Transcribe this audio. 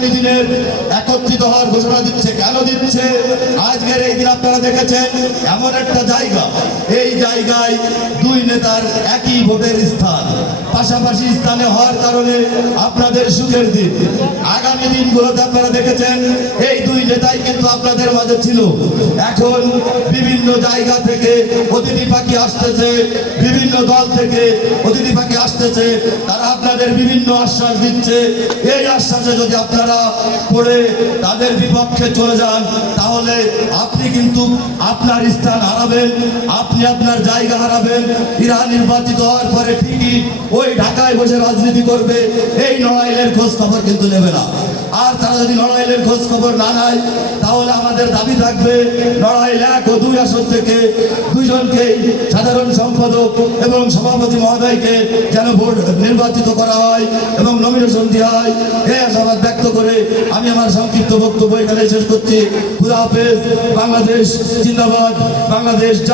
আগামী একত্রিত হওয়ার ঘোষণা দিচ্ছে, কেন দিচ্ছে? আজকের এই দিন আপনারা দেখেছেন, এমন একটা জায়গা। এই জায়গায় দুই নেতার একই ভোটের স্থান। পাশাপাশি স্থানে হওয়ার কারণে আপনাদের সুখের দিন। আগামী দিনগুলোতে আপনারা দেখেছেন, এই দুই নেতাই কিন্তু আপনাদের মাঝে ছিল। এখন বিভিন্ন জায়গা থেকে অতিথি পাখি আসতেছে, বিভিন্ন দল থেকে অতিথি পাখি আসতেছে তারা আপনাদের বিভিন্ন আশ্বাস দিচ্ছে। এই আশ্বাসে যদি আপনারা পড়ে তাদের বিপক্ষে চলে যান, তাহলে আপনি কিন্তু আপনার স্থান হারাবেন, আপনি আপনার জায়গা হারাবেন। ইরা নির্বাচিত হওয়ার পরে ঠিকই ওই ঢাকায় বসে রাজনীতি করবে, এই নড়াইলের খোঁজ খবর কিন্তু নেবে না। আর তারা যদি নড়াইলের খোঁজ খবর না নেয়, তাহলে আমাদের দাবি থাকবে নড়াইল এক ও দুই আসন থেকে দুইজনকে সাধারণ সম্পাদক এবং সভাপতি মহোদয়কে যেন ভোট নির্বাচিত করা হয় এবং নমিনেশন দেওয়া হয়। এই আশাবাদ ব্যক্ত করে আমি আমার সংক্ষিপ্ত বক্তব্য এখানে শেষ করছি। খুদা হাফেজ, বাংলাদেশ, জিন্দাবাদ, বাংলাদেশ